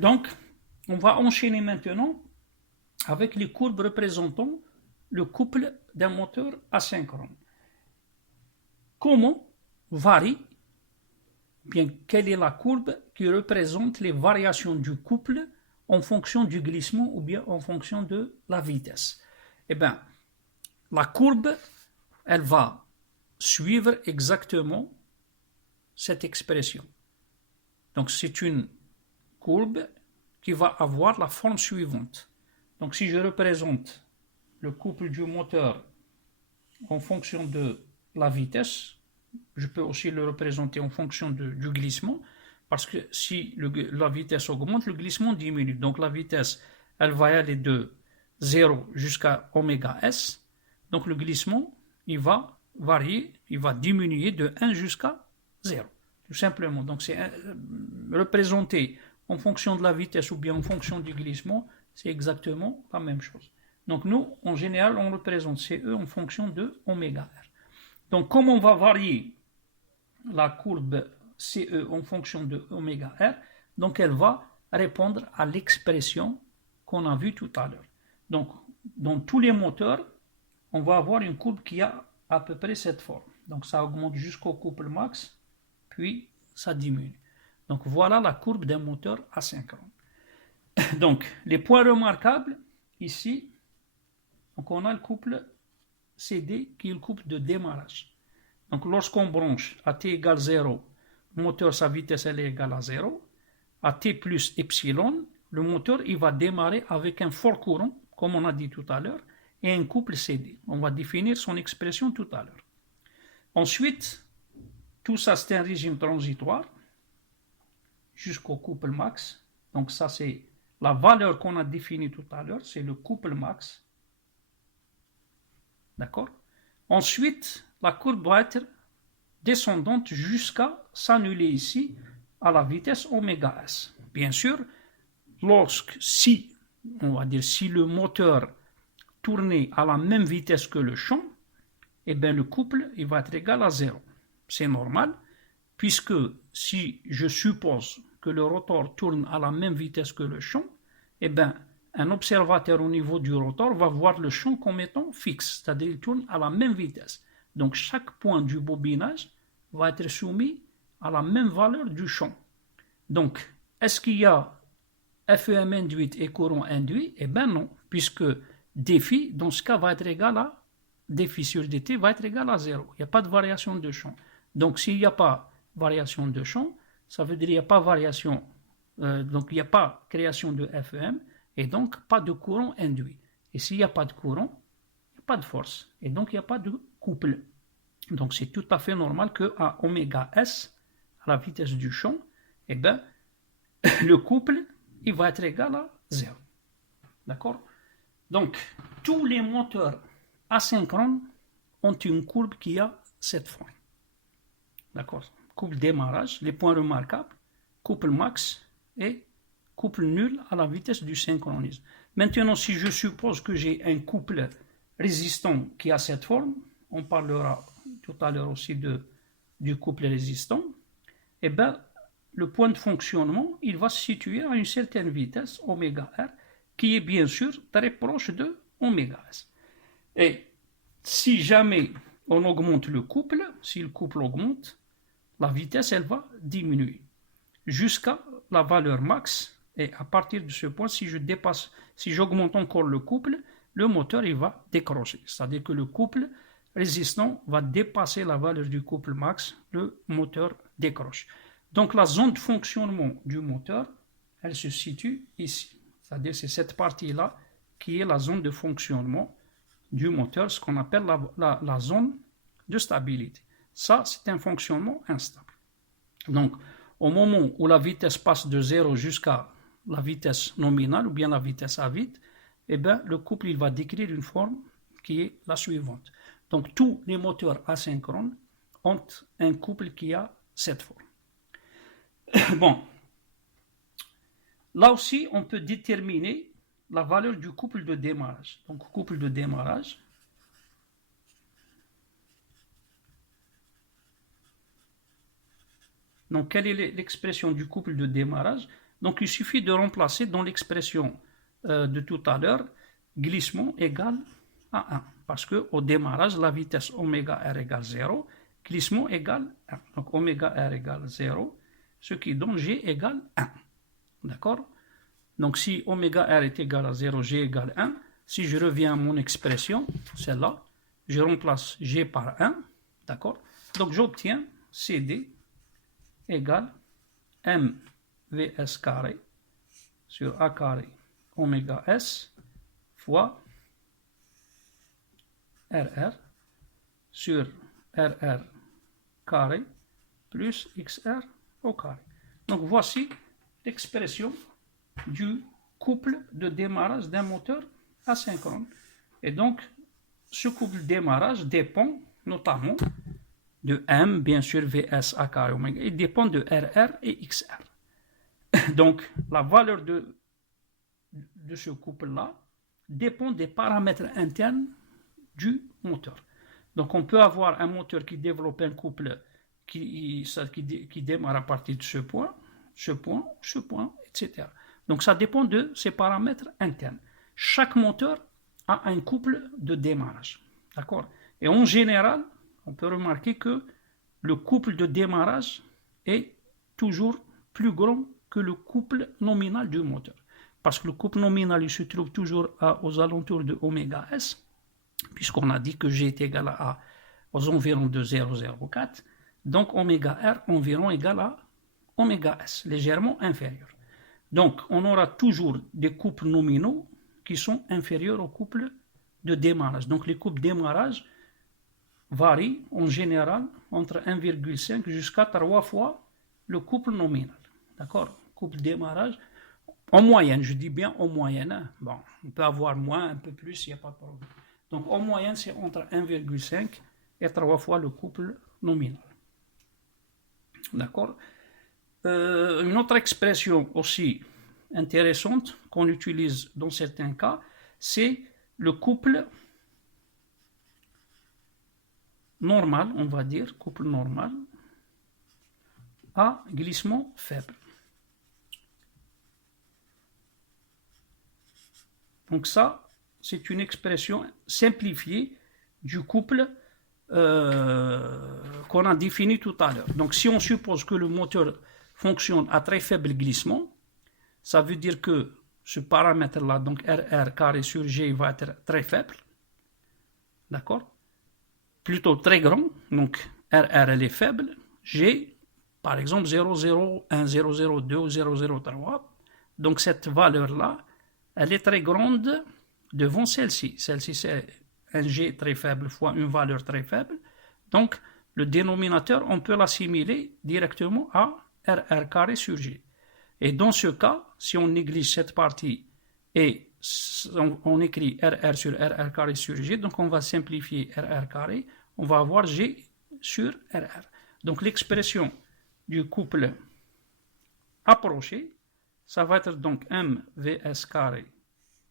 Donc, on va enchaîner maintenant avec les courbes représentant le couple d'un moteur asynchrone. Comment varie, bien, quelle est la courbe qui représente les variations du couple en fonction du glissement ou bien en fonction de la vitesse? Eh bien, la courbe, elle va suivre exactement cette expression. Donc, c'est une courbe qui va avoir la forme suivante. Donc, si je représente le couple du moteur en fonction de la vitesse, je peux aussi le représenter en fonction du glissement, parce que si la vitesse augmente, le glissement diminue. Donc la vitesse, elle va aller de 0 jusqu'à oméga s. Donc le glissement, il va varier, il va diminuer de 1 jusqu'à 0. Tout simplement. Donc c'est représenté en fonction de la vitesse ou bien en fonction du glissement, c'est exactement la même chose. Donc nous, en général, on représente CE en fonction de oméga R. Donc comme on va varier la courbe CE en fonction de oméga R, donc elle va répondre à l'expression qu'on a vue tout à l'heure. Donc dans tous les moteurs, on va avoir une courbe qui a à peu près cette forme. Donc ça augmente jusqu'au couple max, puis ça diminue. Donc voilà la courbe d'un moteur asynchrone. Donc les points remarquables ici, donc on a le couple CD qui est le couple de démarrage. Donc lorsqu'on branche à t égale 0, le moteur, sa vitesse elle est égale à 0. À t plus epsilon, le moteur il va démarrer avec un fort courant, comme on a dit tout à l'heure, et un couple CD. On va définir son expression tout à l'heure. Ensuite, tout ça c'est un régime transitoire jusqu'au couple max. Donc ça c'est la valeur qu'on a définie tout à l'heure, c'est le couple max. D'accord? Ensuite, la courbe va être descendante jusqu'à s'annuler ici à la vitesse oméga s. Bien sûr, si le moteur tournait à la même vitesse que le champ, eh bien le couple il va être égal à 0. C'est normal, puisque si je suppose que le rotor tourne à la même vitesse que le champ, eh bien un observateur au niveau du rotor va voir le champ comme étant fixe, c'est-à-dire il tourne à la même vitesse. Donc chaque point du bobinage va être soumis à la même valeur du champ. Donc, est-ce qu'il y a FEM induite et courant induit? Eh bien non, puisque défi, dans ce cas, va être égal à défi sur dt va être égal à 0. Il n'y a pas de variation de champ. Donc, s'il n'y a pas variation de champ, ça veut dire qu'il n'y a pas variation, donc il n'y a pas création de FEM, et donc pas de courant induit. Et s'il n'y a pas de courant, il n'y a pas de force, et donc il n'y a pas de couple. Donc c'est tout à fait normal qu'à oméga s, à la vitesse du champ, eh ben, le couple il va être égal à 0. D'accord? Donc tous les moteurs asynchrones ont une courbe qui a cette forme. D'accord? Couple démarrage, les points remarquables, couple max et couple nul à la vitesse du synchronisme. Maintenant, si je suppose que j'ai un couple résistant qui a cette forme, on parlera tout à l'heure aussi du couple résistant, et bien, le point de fonctionnement, il va se situer à une certaine vitesse, oméga r, qui est bien sûr très proche de oméga s. Et si jamais on augmente le couple, si le couple augmente, la vitesse, elle va diminuer jusqu'à la valeur max. Et à partir de ce point, si j'augmente encore le couple, le moteur il va décrocher. C'est-à-dire que le couple résistant va dépasser la valeur du couple max, le moteur décroche. Donc la zone de fonctionnement du moteur, elle se situe ici. C'est-à-dire c'est cette partie-là qui est la zone de fonctionnement du moteur, ce qu'on appelle la zone de stabilité. Ça, c'est un fonctionnement instable. Donc, au moment où la vitesse passe de 0 jusqu'à la vitesse nominale ou bien la vitesse à vide, eh bien, le couple il va décrire une forme qui est la suivante. Donc, tous les moteurs asynchrones ont un couple qui a cette forme. Bon, là aussi, on peut déterminer la valeur du couple de démarrage. Donc, couple de démarrage. Donc, quelle est l'expression du couple de démarrage? Donc il suffit de remplacer dans l'expression de tout à l'heure, glissement égale à 1. Parce qu'au démarrage, la vitesse oméga r égale 0, glissement égale 1. Donc oméga r égale 0, ce qui donne g égale 1. D'accord? Donc si oméga r est égal à 0, g égale 1, si je reviens à mon expression, celle-là, je remplace g par 1, d'accord? Donc j'obtiens CD égale mvs carré sur a carré oméga s fois rr sur rr carré plus xr au carré. Donc voici l'expression du couple de démarrage d'un moteur asynchrone. Et donc, ce couple de démarrage dépend notamment de M, bien sûr, Vs a carré oméga, il dépend de RR et XR. Donc, la valeur de ce couple-là dépend des paramètres internes du moteur. Donc, on peut avoir un moteur qui développe un couple qui démarre à partir de ce point, etc. Donc, ça dépend de ces paramètres internes. Chaque moteur a un couple de démarrage. D'accord? Et en général, on peut remarquer que le couple de démarrage est toujours plus grand que le couple nominal du moteur. Parce que le couple nominal il se trouve toujours aux alentours de oméga s, puisqu'on a dit que G est égal à aux environs de 0,04. Donc oméga R environ égal à oméga S, légèrement inférieur. Donc on aura toujours des couples nominaux qui sont inférieurs au couple de démarrage. Donc les couples de démarrage varient en général entre 1,5 jusqu'à 3 fois le couple nominal. D'accord? Couple de démarrage, en moyenne, je dis bien en moyenne. Hein? Bon, on peut avoir moins, un peu plus, il n'y a pas de problème. Donc en moyenne, c'est entre 1,5 et 3 fois le couple nominal. D'accord? Une autre expression aussi intéressante qu'on utilise dans certains cas, c'est le couple normal, on va dire, couple normal, à glissement faible. Donc ça, c'est une expression simplifiée du couple qu'on a défini tout à l'heure. Donc si on suppose que le moteur fonctionne à très faible glissement, ça veut dire que ce paramètre-là, donc RR carré sur G, va être très faible. D'accord? Plutôt très grand. Donc RR, elle est faible. G, par exemple, 0,01, 0,02 ou 0,03. Donc cette valeur-là, elle est très grande devant celle-ci. Celle-ci, c'est un G très faible fois une valeur très faible. Donc le dénominateur, on peut l'assimiler directement à RR carré sur G. Et dans ce cas, si on néglige cette partie et on écrit RR sur RR carré sur G, donc on va simplifier RR carré, on va avoir G sur RR. Donc l'expression du couple approché, ça va être donc MVS carré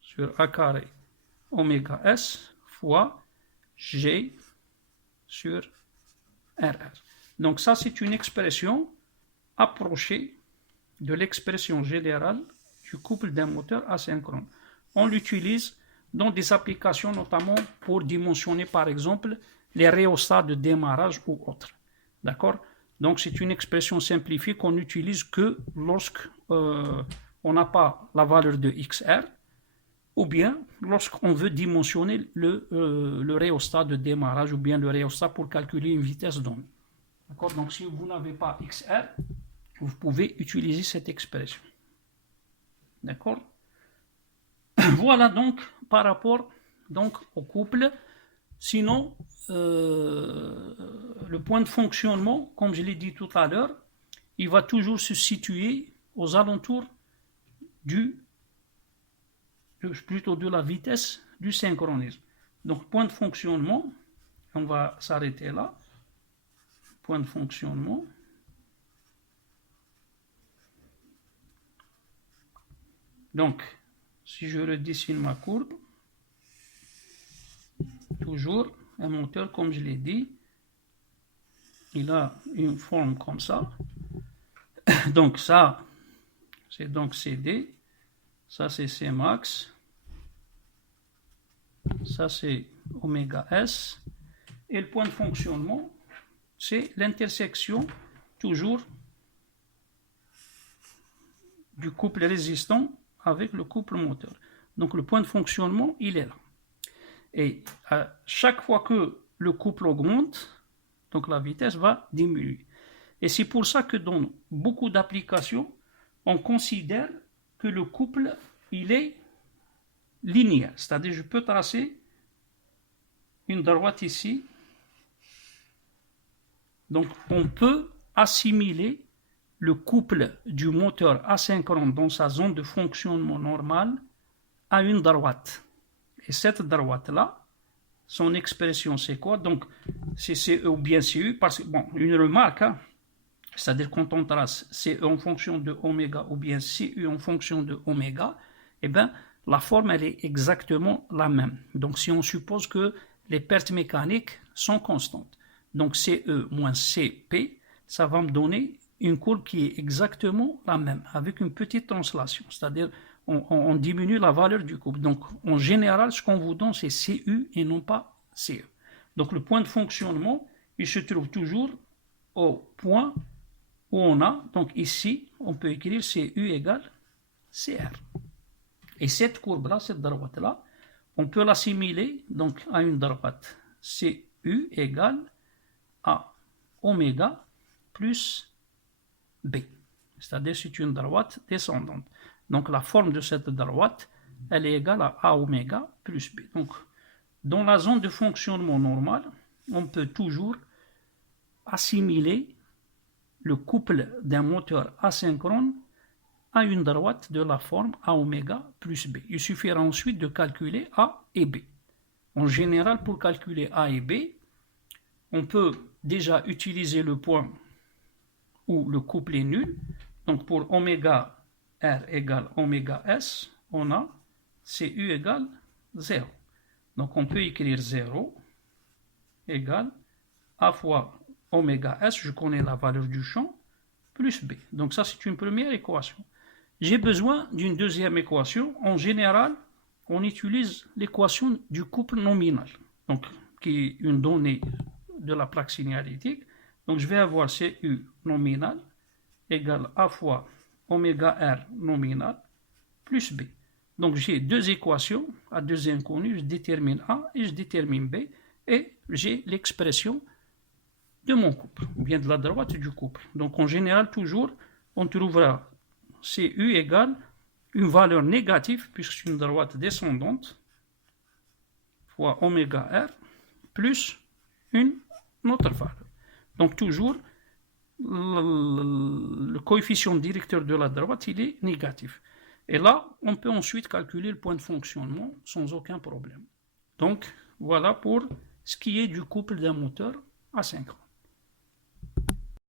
sur A carré oméga S fois G sur RR. Donc ça, c'est une expression approchée de l'expression générale du couple d'un moteur asynchrone. On l'utilise dans des applications notamment pour dimensionner par exemple les rhéostats de démarrage ou autres. D'accord? Donc c'est une expression simplifiée qu'on n'utilise que lorsqu'on n'a pas la valeur de XR ou bien lorsqu'on veut dimensionner le rhéostat de démarrage ou bien le rhéostat pour calculer une vitesse donnée. D'accord? Donc si vous n'avez pas XR, vous pouvez utiliser cette expression. D'accord? Voilà donc par rapport donc, au couple. Sinon, le point de fonctionnement, comme je l'ai dit tout à l'heure, il va toujours se situer aux alentours plutôt de la vitesse du synchronisme. Donc, point de fonctionnement, on va s'arrêter là. Point de fonctionnement. Donc, si je redessine ma courbe, toujours un moteur, comme je l'ai dit, il a une forme comme ça. Donc ça, C'est donc CD, ça c'est C max, ça c'est oméga S, et le point de fonctionnement, c'est l'intersection toujours du couple résistant avec le couple moteur. Donc le point de fonctionnement, il est là. Et à chaque fois que le couple augmente, donc la vitesse va diminuer. Et c'est pour ça que dans beaucoup d'applications, on considère que le couple, il est linéaire. C'est-à-dire, je peux tracer une droite ici. Donc, on peut assimiler le couple du moteur asynchrone dans sa zone de fonctionnement normale à une droite. Et cette droite-là, son expression, c'est quoi? Donc, c'est CE ou bien CU, parce que, bon, une remarque, hein, c'est-à-dire quand on trace CE en fonction de oméga ou bien CU en fonction de oméga, eh bien, la forme, elle est exactement la même. Donc, si on suppose que les pertes mécaniques sont constantes, donc CE moins CP, ça va me donner une courbe qui est exactement la même, avec une petite translation, c'est-à-dire on diminue la valeur du couple. Donc, en général, ce qu'on vous donne, c'est CU et non pas CE. Donc, le point de fonctionnement, il se trouve toujours au point où on a, donc ici, on peut écrire CU égale CR. Et cette courbe-là, cette droite-là, on peut l'assimiler donc à une droite CU égale à oméga plus B. C'est-à-dire c'est une droite descendante. Donc la forme de cette droite, elle est égale à A oméga plus B. Donc dans la zone de fonctionnement normale, on peut toujours assimiler le couple d'un moteur asynchrone à une droite de la forme A oméga plus B. Il suffira ensuite de calculer A et B. En général, pour calculer A et B, on peut déjà utiliser le point où le couple est nul. Donc pour oméga R égale oméga S, on a CU égale 0. Donc on peut écrire 0 égale A fois oméga S, je connais la valeur du champ, plus B. Donc ça c'est une première équation. J'ai besoin d'une deuxième équation. En général, on utilise l'équation du couple nominal, donc qui est une donnée de la plaque signalétique. Donc je vais avoir CU nominal égale A fois oméga R nominal plus B. Donc j'ai deux équations à deux inconnus, je détermine A et je détermine B, et j'ai l'expression de mon couple, ou bien de la droite du couple. Donc en général, toujours, on trouvera CU égale une valeur négative, puisque c'est une droite descendante, fois oméga R, plus une autre valeur. Donc toujours, le coefficient directeur de la droite, il est négatif. Et là, on peut ensuite calculer le point de fonctionnement sans aucun problème. Donc, voilà pour ce qui est du couple d'un moteur asynchrone.